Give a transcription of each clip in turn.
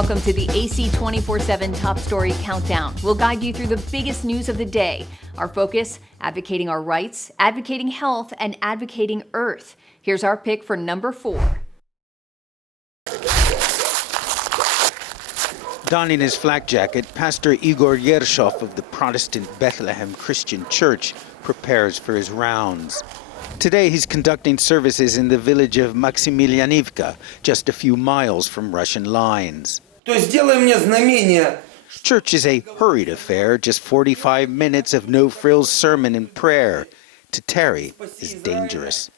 Welcome to the AC 24/7 Top Story Countdown. We'll guide you through the biggest news of the day. Our focus, advocating our rights, advocating health, and advocating Earth. Here's our pick for number 4. Donning his flak jacket, Pastor Igor Yershov of the Protestant Bethlehem Christian Church prepares for his rounds. Today he's conducting services in the village of Maximilianivka, just a few miles from Russian lines. Church is a hurried affair, just 45 minutes of no-frills sermon and prayer. To tarry is dangerous.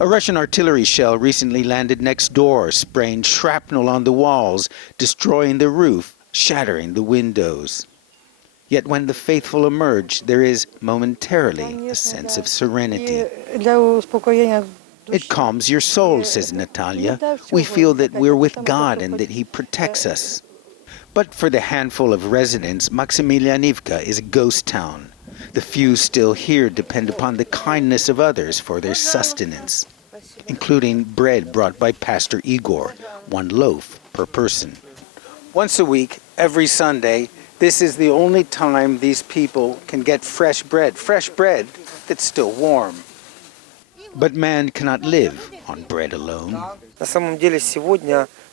A Russian artillery shell recently landed next door, spraying shrapnel on the walls, destroying the roof, shattering the windows. Yet when the faithful emerge, there is momentarily a sense of serenity. It calms your soul, says Natalia. We feel that we're with God and that He protects us. But for the handful of residents, Maximilianivka is a ghost town. The few still here depend upon the kindness of others for their sustenance, including bread brought by Pastor Igor, 1 loaf per person. Once a week, every Sunday, this is the only time these people can get fresh bread that's still warm. But man cannot live on bread alone.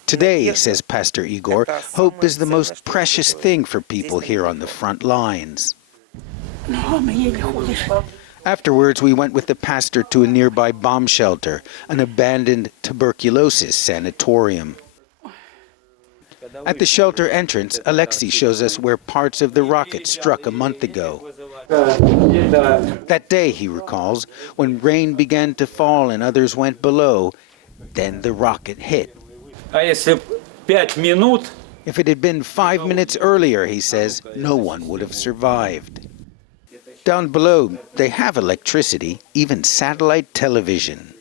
Today, says Pastor Igor, hope is the most precious thing for people here on the front lines. Afterwards, we went with the pastor to a nearby bomb shelter, an abandoned tuberculosis sanatorium. At the shelter entrance, Alexei shows us where parts of the rocket struck a month ago. That day, he recalls, when rain began to fall and others went below, then the rocket hit. If it had been 5 minutes earlier, he says, no one would have survived. Down below, they have electricity, even satellite television.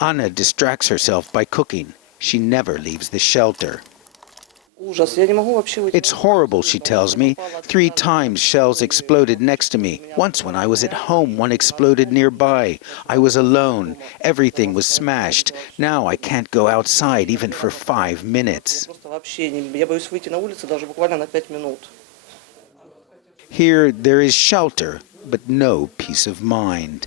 Anna distracts herself by cooking. She never leaves the shelter. It's horrible, she tells me. 3 times shells exploded next to me. Once when I was at home, one exploded nearby. I was alone. Everything was smashed. Now I can't go outside even for 5 minutes. Here there is shelter, but no peace of mind.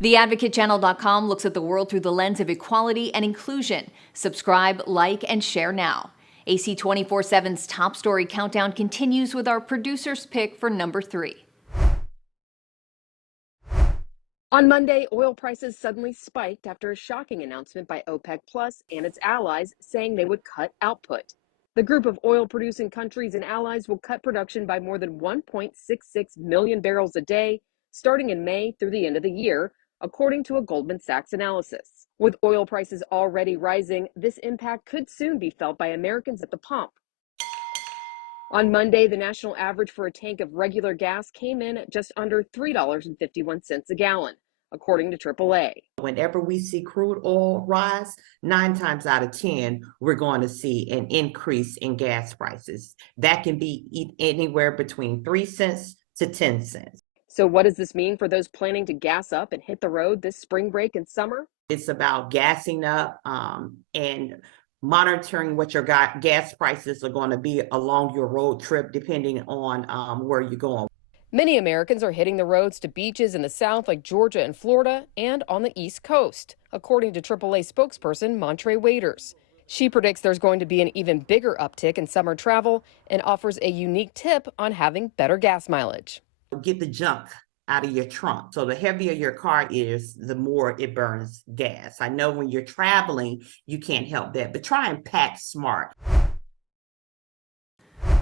TheAdvocateChannel.com looks at the world through the lens of equality and inclusion. Subscribe, like, and share now. AC 24/7's Top Story Countdown continues with our producer's pick for number 3. On Monday, oil prices suddenly spiked after a shocking announcement by OPEC Plus and its allies saying they would cut output. The group of oil-producing countries and allies will cut production by more than 1.66 million barrels a day, starting in May through the end of the year, according to a Goldman Sachs analysis. With oil prices already rising, this impact could soon be felt by Americans at the pump. On Monday, the national average for a tank of regular gas came in at just under $3.51 a gallon, according to AAA. Whenever we see crude oil rise, 9 times out of 10, we're going to see an increase in gas prices. That can be anywhere between 3 cents to 10 cents. So what does this mean for those planning to gas up and hit the road this spring break and summer? It's about gassing up and monitoring what your gas prices are going to be along your road trip, depending on where you're going. Many Americans are hitting the roads to beaches in the South like Georgia and Florida and on the East Coast, according to AAA spokesperson Montre Waiters. She predicts there's going to be an even bigger uptick in summer travel and offers a unique tip on having better gas mileage. Get the junk out of your trunk. So the heavier your car is, the more it burns gas. I know when you're traveling, you can't help that, but try and pack smart.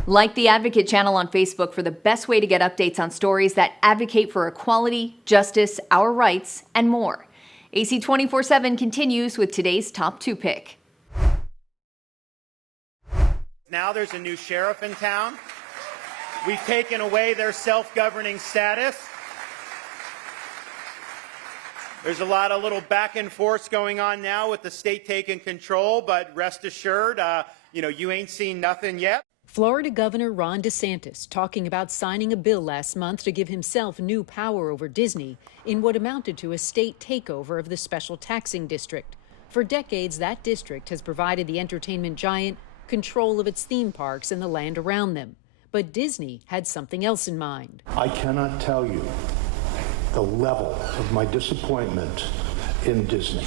Like the Advocate channel on Facebook for the best way to get updates on stories that advocate for equality, justice, our rights, and more. AC 24/7 continues with today's top 2 pick. Now there's a new sheriff in town. We've taken away their self-governing status. There's a lot of little back and forth going on now with the state taking control, but rest assured, you ain't seen nothing yet. Florida Governor Ron Desantis talking about signing a bill last month to give himself new power over Disney in what amounted to a state takeover of the special taxing district. For decades, that district has provided the entertainment giant control of its theme parks and the land around them. But Disney had something else in mind. I cannot tell you the level of my disappointment in Disney.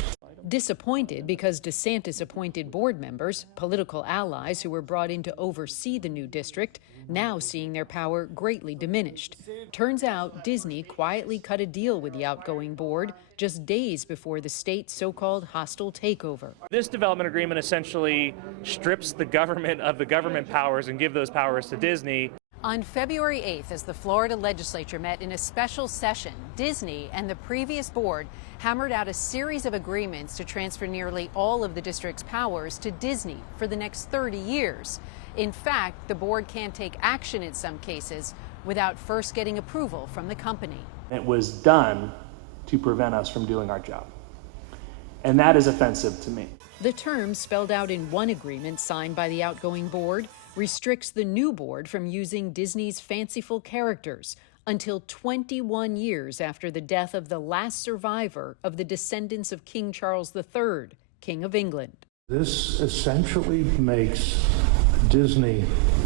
Disappointed because Desantis appointed board members, political allies who were brought in to oversee the new district, now seeing their power greatly diminished. Turns out Disney quietly cut a deal with the outgoing board just days before the state's so-called hostile takeover. This development agreement essentially strips the government of the government powers and give those powers to Disney. On February 8th, as the Florida legislature met in a special session, Disney and the previous board hammered out a series of agreements to transfer nearly all of the district's powers to Disney for the next 30 years. In fact, the board can't take action in some cases without first getting approval from the company. It was done to prevent us from doing our job. And that is offensive to me. The terms spelled out in one agreement signed by the outgoing board restricts the new board from using Disney's fanciful characters until 21 years after the death of the last survivor of the descendants of King Charles III, King of England. This essentially makes Disney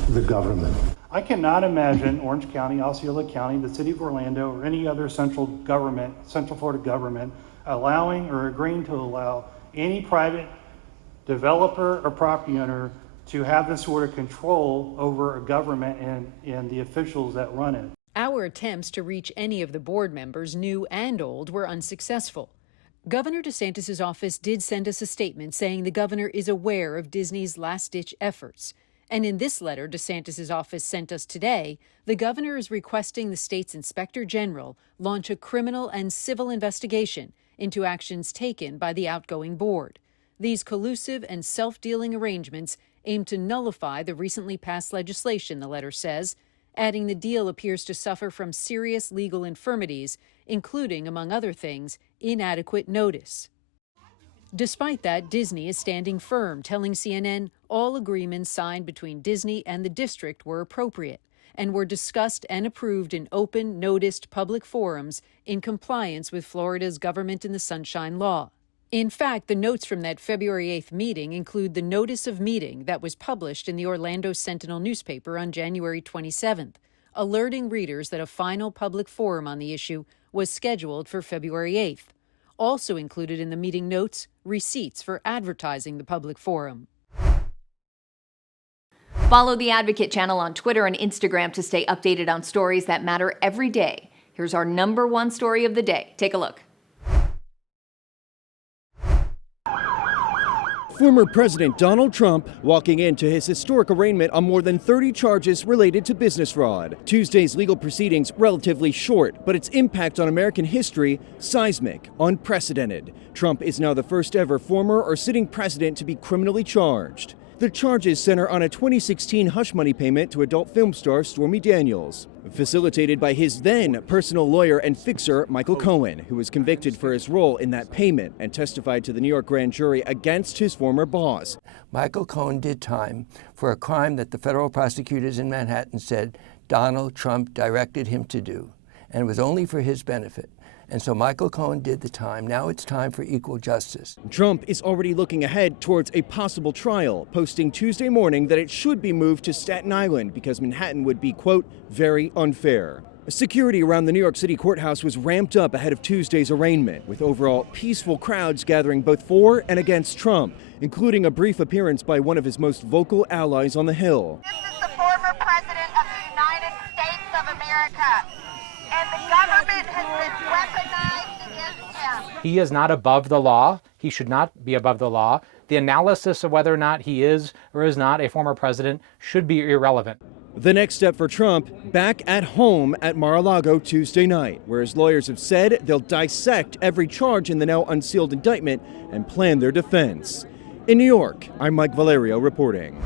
the government. I cannot imagine Orange County, Osceola County, the city of Orlando, or any other central Florida government allowing or agreeing to allow any private developer or property owner to have this sort of control over a government and the officials that run it. Our attempts to reach any of the board members, new and old, were unsuccessful. Governor DeSantis' office did send us a statement saying the governor is aware of Disney's last-ditch efforts. And in this letter DeSantis' office sent us today, the governor is requesting the state's inspector general launch a criminal and civil investigation into actions taken by the outgoing board. These collusive and self-dealing arrangements aim to nullify the recently passed legislation, the letter says, adding the deal appears to suffer from serious legal infirmities, including, among other things, inadequate notice. Despite that, Disney is standing firm, telling CNN all agreements signed between Disney and the district were appropriate and were discussed and approved in open, noticed public forums in compliance with Florida's Government in the Sunshine Law. In fact, the notes from that February 8th meeting include the notice of meeting that was published in the Orlando Sentinel newspaper on January 27th, alerting readers that a final public forum on the issue was scheduled for February 8th. Also included in the meeting notes, receipts for advertising the public forum. Follow the Advocate channel on Twitter and Instagram to stay updated on stories that matter every day. Here's our #1 story of the day. Take a look. Former President Donald Trump walking into his historic arraignment on more than 30 charges related to business fraud. Tuesday's legal proceedings relatively short, but its impact on American history seismic, unprecedented. Trump is now the first ever former or sitting president to be criminally charged. The charges center on a 2016 hush money payment to adult film star Stormy Daniels, facilitated by his then personal lawyer and fixer, Michael Cohen, who was convicted for his role in that payment and testified to the New York grand jury against his former boss. Michael Cohen did time for a crime that the federal prosecutors in Manhattan said Donald Trump directed him to do, and it was only for his benefit. And so Michael Cohen did the time. Now it's time for equal justice. Trump is already looking ahead towards a possible trial, posting Tuesday morning that it should be moved to Staten Island because Manhattan would be, quote, very unfair. Security around the New York City courthouse was ramped up ahead of Tuesday's arraignment, with overall peaceful crowds gathering both for and against Trump, including a brief appearance by one of his most vocal allies on the Hill. This is the former president of the United States of America. And the government has been weaponized against him. He is not above the law. He should not be above the law. The analysis of whether or not he is or is not a former president should be irrelevant. The next step for Trump, back at home at Mar-a-Lago Tuesday night, where his lawyers have said they'll dissect every charge in the now unsealed indictment and plan their defense. In New York, I'm Mike Valerio reporting.